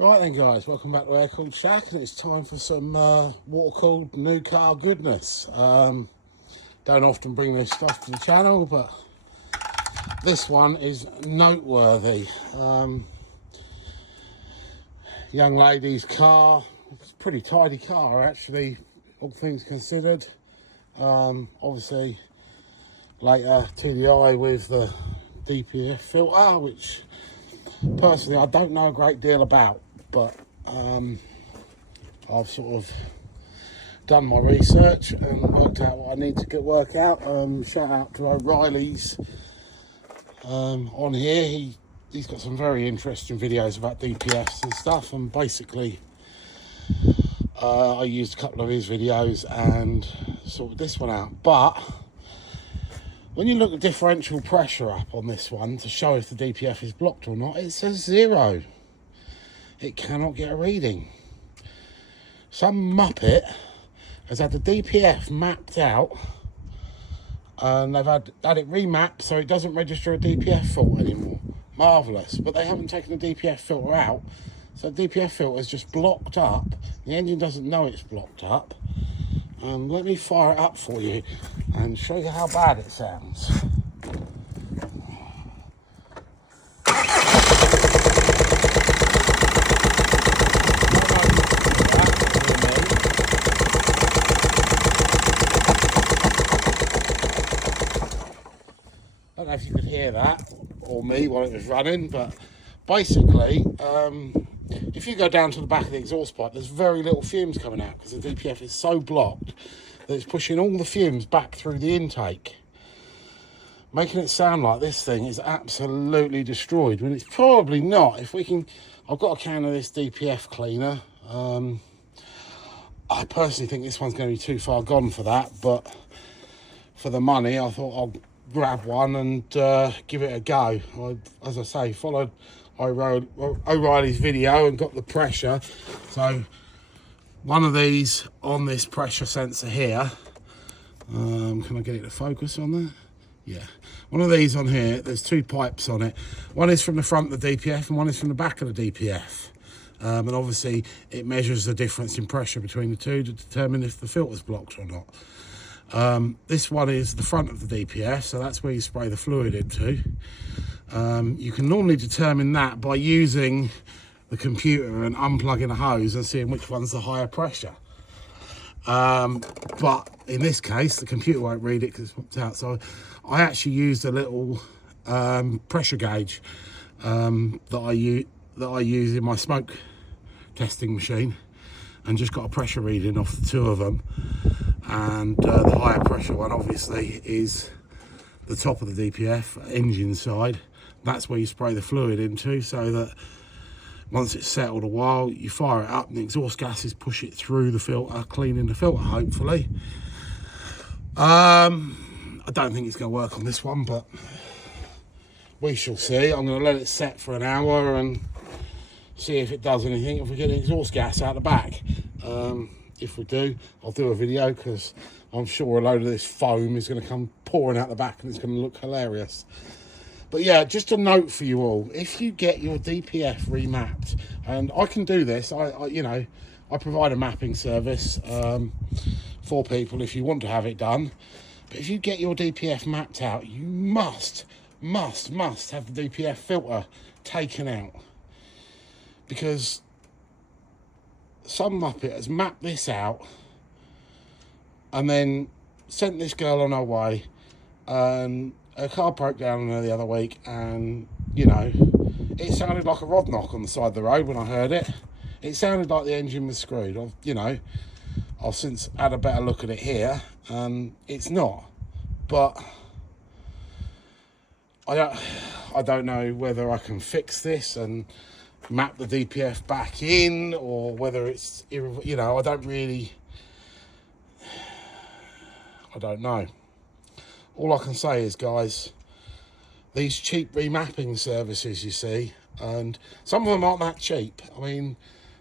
Right then guys, welcome back to Air Cooled Shack, and it's time for some water cooled new car goodness. Don't often bring this stuff to the channel, but this one is noteworthy. Young lady's car. It's a pretty tidy car actually, all things considered. Obviously later TDI with the DPF filter, which personally I don't know a great deal about, but I've sort of done my research and worked out what I need to work out. Shout out to O'Reilly's on here. He's got some very interesting videos about DPFs and stuff, and basically I used a couple of his videos and sorted this one out. But when you look at differential pressure up on this one to show if the DPF is blocked or not, it says 0. It cannot get a reading. Some muppet has had the DPF mapped out and they've had it remapped so it doesn't register a DPF fault anymore. Marvellous. But they haven't taken the DPF filter out, so the DPF filter is just blocked up. The engine doesn't know it's blocked up. Let me fire it up for you and show you how bad it sounds. I don't know if you could hear that or me while it was running, but basically if you go down to the back of the exhaust pipe, there's very little fumes coming out because the DPF is so blocked that it's pushing all the fumes back through the intake, making it sound like this thing is absolutely destroyed when it's probably not. If we can, I've got a can of this DPF cleaner. I personally think this one's going to be too far gone for that, but for the money I thought I'll grab one and give it a go. As I say, followed O'Reilly's video and got the pressure. So one of these on this pressure sensor here, can I get it to focus on that? Yeah, one of these on here, there's 2 pipes on it. One is from the front of the DPF and one is from the back of the DPF. And obviously it measures the difference in pressure between the two to determine if the filter's blocked or not. This one is the front of the DPF, so that's where you spray the fluid into. You can normally determine that by using the computer and unplugging a hose and seeing which one's the higher pressure. But in this case, the computer won't read it because it's popped out. So I actually used a little pressure gauge that I use in my smoke testing machine, and just got a pressure reading off the 2 of them. And the higher pressure one obviously is the top of the DPF engine side. That's where you spray the fluid into, so that once it's settled a while, you fire it up and the exhaust gases push it through the filter, cleaning the filter hopefully. I don't think it's going to work on this one, but we shall see. I'm going to let it set for an hour and see if it does anything, if we get the exhaust gas out the back. If we do, I'll do a video because I'm sure a load of this foam is going to come pouring out the back and it's going to look hilarious. But yeah, just a note for you all: if you get your DPF remapped, and I can do this, I provide a mapping service for people if you want to have it done. But if you get your DPF mapped out, you must have the DPF filter taken out, because some muppet has mapped this out and then sent this girl on her way, and her car broke down on her the other week, and it sounded like a rod knock on the side of the road when I heard it. It sounded like the engine was screwed. I've since had a better look at it here, and it's not. But I don't know whether I can fix this and map the DPF back in, or whether it's, I don't know. All I can say is, guys, these cheap remapping services, you see, and some of them aren't that cheap. I mean,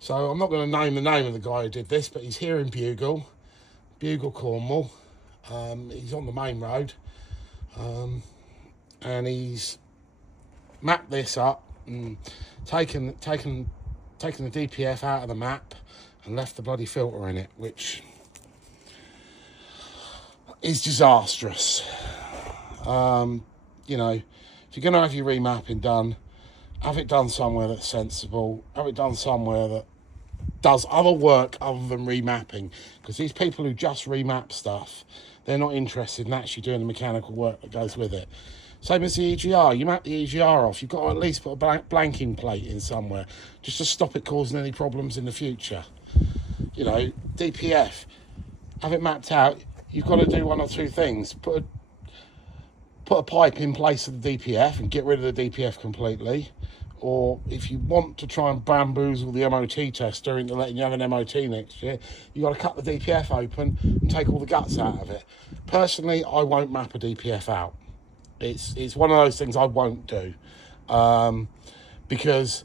so I'm not going to name the name of the guy who did this, but he's here in Bugle, Cornwall. He's on the main road, and he's mapped this up and taken taken the DPF out of the map and left the bloody filter in it, which is disastrous. You know, if you're going to have your remapping done, have it done somewhere that's sensible. Have it done somewhere that does other work other than remapping. Because these people who just remap stuff, they're not interested in actually doing the mechanical work that goes with it. Same as the EGR. You map the EGR off, you've got to at least put a blanking plate in somewhere, just to stop it causing any problems in the future. You know, DPF, have it mapped out. You've got to do one or two things. Put a pipe in place of the DPF and get rid of the DPF completely. Or if you want to try and bamboozle the MOT tester into letting you have an MOT next year, you've got to cut the DPF open and take all the guts out of it. Personally, I won't map a DPF out. It's one of those things I won't do, because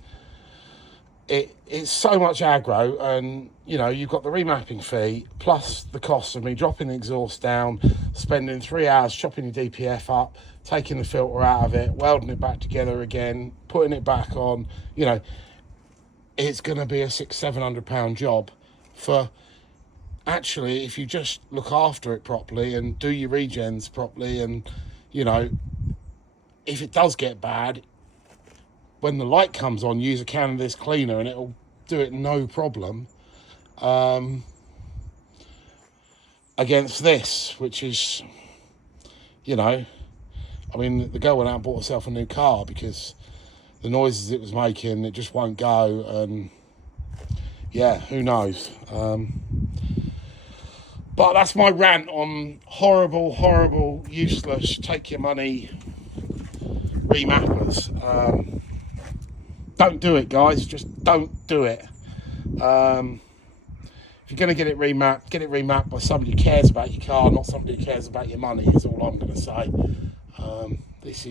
it's so much aggro, and you know, you've got the remapping fee plus the cost of me dropping the exhaust down, spending 3 hours chopping your DPF up, taking the filter out of it, welding it back together again, putting it back on. You know, it's going to be a £600-700 job for, actually, if you just look after it properly and do your regens properly, and you know, if it does get bad, when the light comes on, use a can of this cleaner and it'll do it no problem. Against this, which is, you know, I mean, the girl went out and bought herself a new car because the noises it was making, it just won't go, and yeah, who knows. But that's my rant on horrible, useless, take your money remappers. Don't do it, guys. Just don't do it. If you're going to get it remapped by somebody who cares about your car, not somebody who cares about your money, is all I'm going to say. This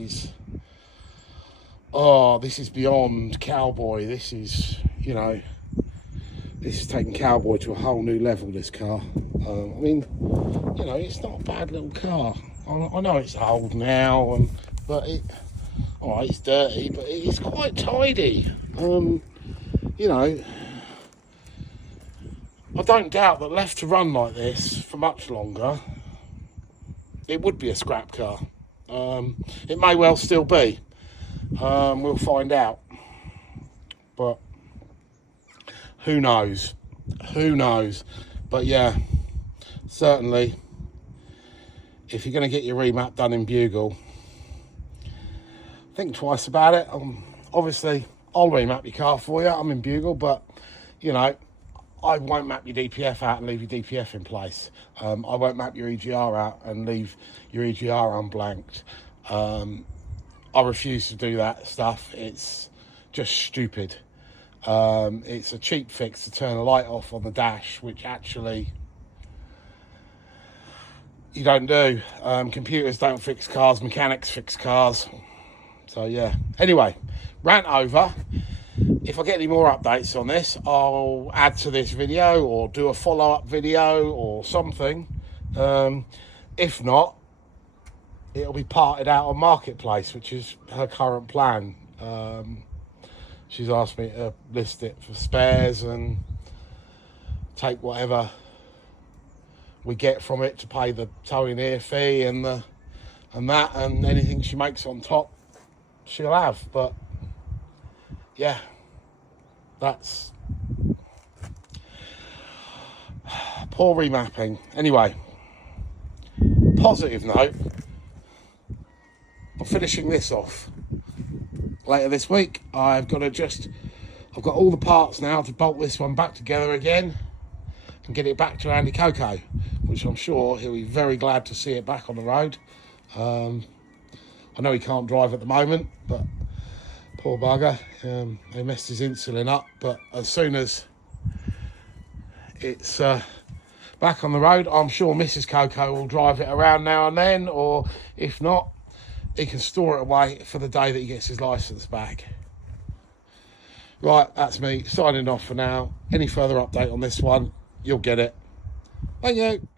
is beyond Cowboy. This is, you know, this is taking Cowboy to a whole new level, this car. I mean, you know, it's not a bad little car. I know it's old now, but it's dirty, but it's quite tidy. You know, I don't doubt that left to run like this for much longer, it would be a scrap car. It may well still be. We'll find out. But who knows? Who knows? But yeah, certainly, if you're going to get your remap done in Bugle, think twice about it. Obviously, I'll remap your car for you. I'm in Bugle, but you know, I won't map your DPF out and leave your DPF in place. I won't map your EGR out and leave your EGR unblanked. I refuse to do that stuff. It's just stupid. It's a cheap fix to turn a light off on the dash, which actually you don't do. Computers don't fix cars, mechanics fix cars. So yeah, anyway, rant over. If I get any more updates on this, I'll add to this video or do a follow-up video or something. If not, it'll be parted out on Marketplace, which is her current plan. She's asked me to list it for spares and take whatever we get from it to pay the towing ear fee and anything she makes on top, she'll have. But yeah, that's poor remapping. Anyway, positive note, I'm finishing this off later this week. I've got all the parts now to bolt this one back together again and get it back to Andy Coco, which I'm sure he'll be very glad to see it back on the road. I know he can't drive at the moment, but poor bugger, they messed his insulin up, but as soon as it's back on the road, I'm sure Mrs. Coco will drive it around now and then, or if not, he can store it away for the day that he gets his licence back. Right, that's me signing off for now. Any further update on this one, you'll get it. Thank you.